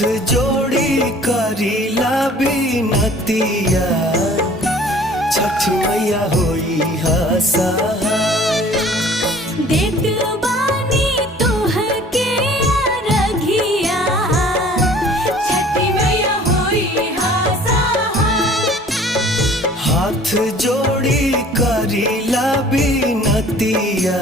जोड़ी करीला बिनतिया, छठ मैया होई हा सहाय। देत बानी तोहके अरघिया, छठ मैया होई हा सहाय। हाथ जोड़ी करीला बिनतिया,